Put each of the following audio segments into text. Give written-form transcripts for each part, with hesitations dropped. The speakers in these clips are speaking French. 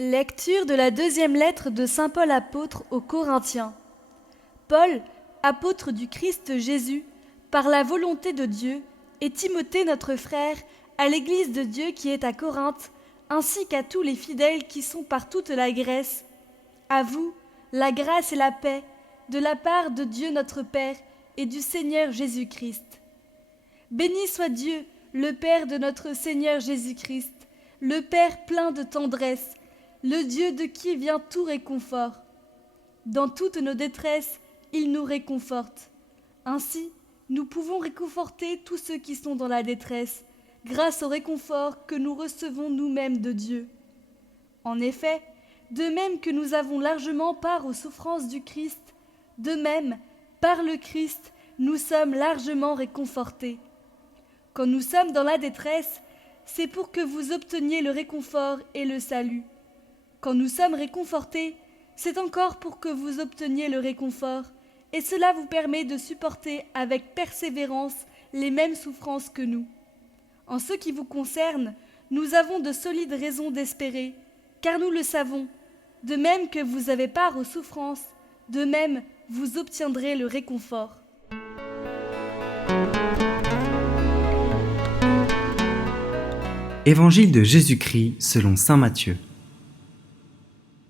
Lecture de la deuxième lettre de saint Paul apôtre aux Corinthiens. Paul, apôtre du Christ Jésus, par la volonté de Dieu, et Timothée notre frère, à l'Église de Dieu qui est à Corinthe, ainsi qu'à tous les fidèles qui sont par toute la Grèce. À vous, la grâce et la paix, de la part de Dieu notre Père et du Seigneur Jésus-Christ. Béni soit Dieu, le Père de notre Seigneur Jésus-Christ, le Père plein de tendresse, le Dieu de qui vient tout réconfort. Dans toutes nos détresses, il nous réconforte. Ainsi, nous pouvons réconforter tous ceux qui sont dans la détresse, grâce au réconfort que nous recevons nous-mêmes de Dieu. En effet, de même que nous avons largement part aux souffrances du Christ, de même, par le Christ, nous sommes largement réconfortés. Quand nous sommes dans la détresse, c'est pour que vous obteniez le réconfort et le salut. Quand nous sommes réconfortés, c'est encore pour que vous obteniez le réconfort, et cela vous permet de supporter avec persévérance les mêmes souffrances que nous. En ce qui vous concerne, nous avons de solides raisons d'espérer, car nous le savons, de même que vous avez part aux souffrances, de même vous obtiendrez le réconfort. Évangile de Jésus-Christ selon saint Matthieu.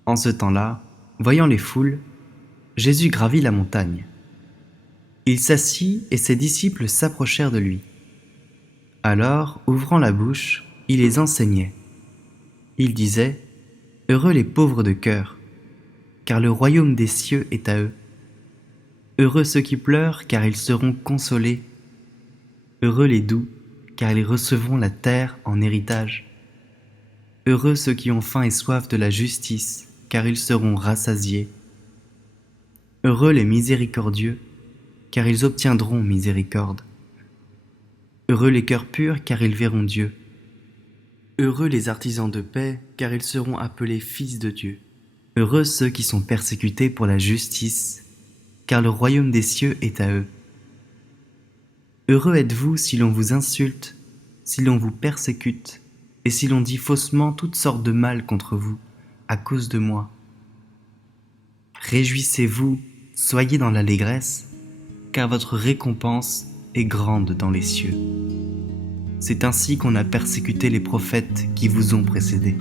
En ce temps-là, voyant les foules, Jésus gravit la montagne. Il s'assit et ses disciples s'approchèrent de lui. Alors, ouvrant la bouche, il les enseignait. Il disait : « Heureux les pauvres de cœur, car le royaume des cieux est à eux. Heureux ceux qui pleurent, car ils seront consolés. Heureux les doux, car ils recevront la terre en héritage. Heureux ceux qui ont faim et soif de la justice, car ils seront rassasiés. Heureux les miséricordieux, car ils obtiendront miséricorde. Heureux les cœurs purs, car ils verront Dieu. Heureux les artisans de paix, car ils seront appelés fils de Dieu. Heureux ceux qui sont persécutés pour la justice, car le royaume des cieux est à eux. Heureux êtes-vous si l'on vous insulte, si l'on vous persécute, et si l'on dit faussement toutes sortes de mal contre vous, à cause de moi. Réjouissez-vous, soyez dans l'allégresse, car votre récompense est grande dans les cieux. C'est ainsi qu'on a persécuté les prophètes qui vous ont précédés.